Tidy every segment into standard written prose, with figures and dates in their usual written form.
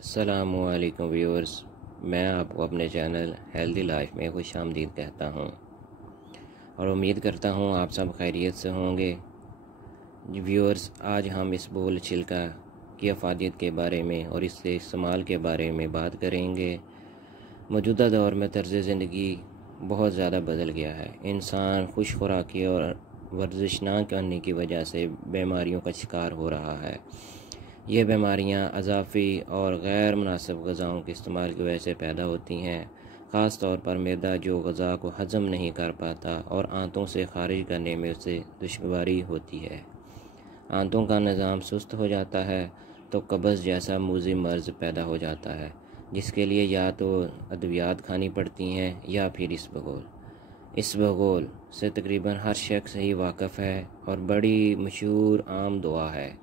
अस्सलामुअलैकुम व्यूअर्स, मैं आपको अपने चैनल हेल्दी लाइफ में खुश आमदीद कहता हूँ और उम्मीद करता हूँ आप सब खैरियत से होंगे। व्यूअर्स, आज हम इसबगोल छिलका की अफादियत के बारे में और इसके इस्तेमाल के बारे में बात करेंगे। मौजूदा दौर में तर्ज़ ज़िंदगी बहुत ज़्यादा बदल गया है। इंसान खुश खुराकी और वर्जिश ना करने की वजह से बीमारियों का शिकार हो रहा है। ये बीमारियां अज़ाफ़ी और गैर मुनासिब ग़िज़ाओं के इस्तेमाल की वजह से पैदा होती हैं। ख़ास तौर पर मैदा जो ग़िज़ा को हज़म नहीं कर पाता और आंतों से खारिज करने में उससे दुश्वारी होती है। आंतों का निज़ाम सुस्त हो जाता है तो कब्ज़ जैसा मूज़ी मर्ज़ पैदा हो जाता है, जिसके लिए या तो अद्वियात खानी पड़ती हैं या फिर इसबगोल से तकरीबन हर शख्स ही वाकिफ़ है और बड़ी मशहूर आम दुआ है।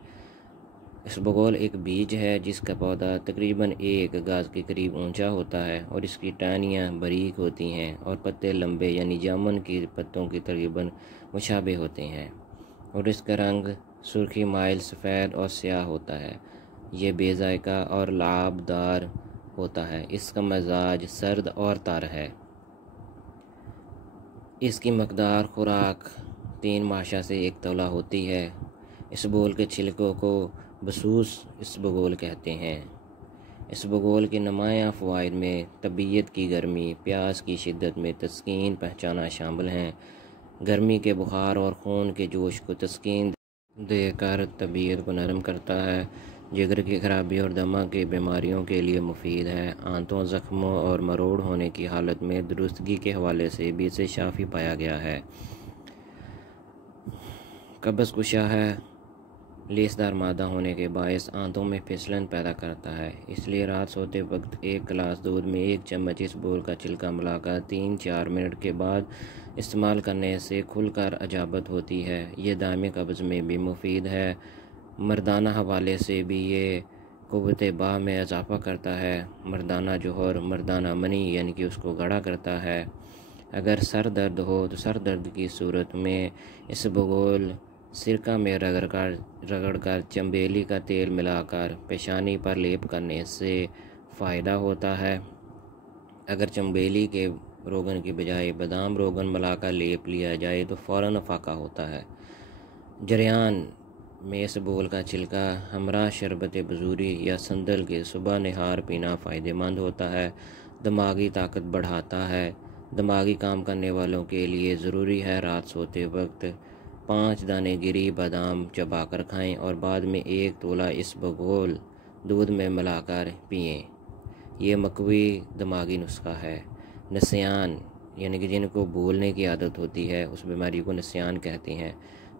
इसबगोल एक बीज है जिसका पौधा तकरीबन 1 गज के करीब ऊंचा होता है और इसकी टहनियाँ बारीक होती हैं और पत्ते लंबे यानी जामुन के पत्तों की तकरीबन मुशाबे होते हैं और इसका रंग सुर्खी माइल सफ़ेद और स्याह होता है। ये बेजायका और लाभदार होता है। इसका मजाज सर्द और तर है। इसकी मकदार खुराक 3 माशा से 1 तोला होती है। इसबगोल के छिलकों को बसूस इसबगोल कहते हैं। इसबगोल के नुमायाँ फ़वाइद में तबीयत की गर्मी, प्यास की शिद्दत में तस्कीन पहचाना शामिल हैं। गर्मी के बुखार और खून के जोश को तस्कीन देकर तबीयत को नरम करता है। जिगर की खराबी और दमा की बीमारियों के लिए मुफीद है। आंतों, ज़ख्मों और मरोड़ होने की हालत में दुरुस्तगी के हवाले से भी इसे शाफी पाया गया है। कब्ज़ कुशा है। लेसदार मादा होने के बायस आंतों में फिसलन पैदा करता है, इसलिए रात सोते वक्त 1 गिलास दूध में 1 चम्मच इसबगोल का छिलका मिलाकर 3-4 मिनट के बाद इस्तेमाल करने से खुलकर अजाबत होती है। ये दायमी कब्ज़ में भी मुफीद है। मर्दाना हवाले से भी ये क़ुव्वत बाह में इजाफ़ा करता है। मर्दाना जोहर मर्दाना मनी यानी कि उसको गाढ़ा करता है। अगर सर दर्द हो तो सर दर्द की सूरत में इसबगोल सिरका में रगड़कर चंबेली का तेल मिलाकर पेशानी पर लेप करने से फ़ायदा होता है। अगर चंबेली के रोगन की बजाय बादाम रोगन मिलाकर लेप लिया जाए तो फ़ौरन अफाका होता है। जरियान में इसबगोल का छिलका हमरा शरबत बजूरी या संदल के सुबह नहार पीना फ़ायदेमंद होता है। दिमागी ताकत बढ़ाता है। दिमागी काम करने वालों के लिए ज़रूरी है रात सोते वक्त 5 दाने गिरी बादाम चबाकर खाएं और बाद में 1 तोला इसबगोल दूध में मिलाकर पिएं। ये मकवी दिमागी नुस्खा है। नस्यान यानी कि जिनको भूलने की आदत होती है, उस बीमारी को नस्यान कहते हैं।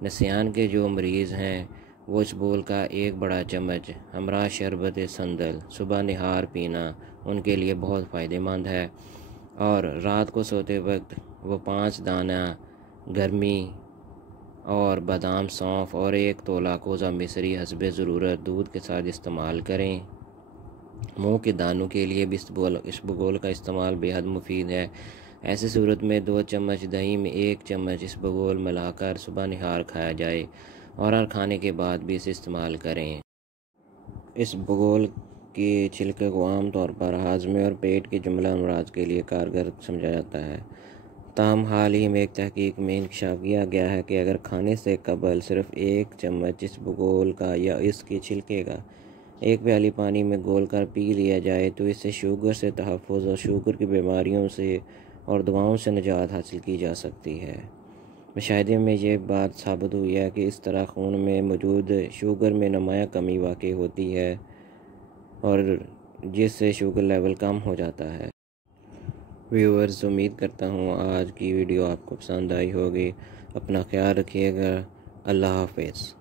नस्यान के जो मरीज़ हैं वो इसबगोल का 1 बड़ा चम्मच हमरा शरबत संदल सुबह नहार पीना उनके लिए बहुत फ़ायदेमंद है। और रात को सोते वक्त वो 5 दाना गर्मी और बादाम, सौंफ और 1 तोला कोज़ा मिस्री हस्बे ज़रूरत दूध के साथ इस्तेमाल करें। मुंह के दानों के लिए भी इसबगोल का इस्तेमाल बेहद मुफीद है। ऐसी सूरत में 2 चम्मच दही में 1 चम्मच इसबगोल मिलाकर सुबह नहार खाया जाए और हर खाने के बाद भी इसे इस्तेमाल करें। इसबगोल के छिलके को आम तौर पर हाजमे और पेट के जुमला अमराज के लिए कारगर समझा जाता है। ताहम हाल ही में एक तहकीक में इंकशाफ किया गया है कि अगर खाने से कबल सिर्फ 1 चम्मच इसबगोल का या इसके छिलके का 1 प्याली पानी में घोल कर पी लिया जाए तो इससे शुगर से तहफ़्फ़ुज़ और शुगर की बीमारियों से और दवाओं से निजात हासिल की जा सकती है। मुशाहिदे में ये बात साबित हुई है कि इस तरह खून में मौजूद शुगर में नुमायाँ कमी वाक़ई होती है और जिससे शुगर लेवल कम हो जाता है। व्यूअर्स, उम्मीद करता हूँ आज की वीडियो आपको पसंद आई होगी। अपना ख्याल रखिएगा। अल्लाह हाफ़िज़।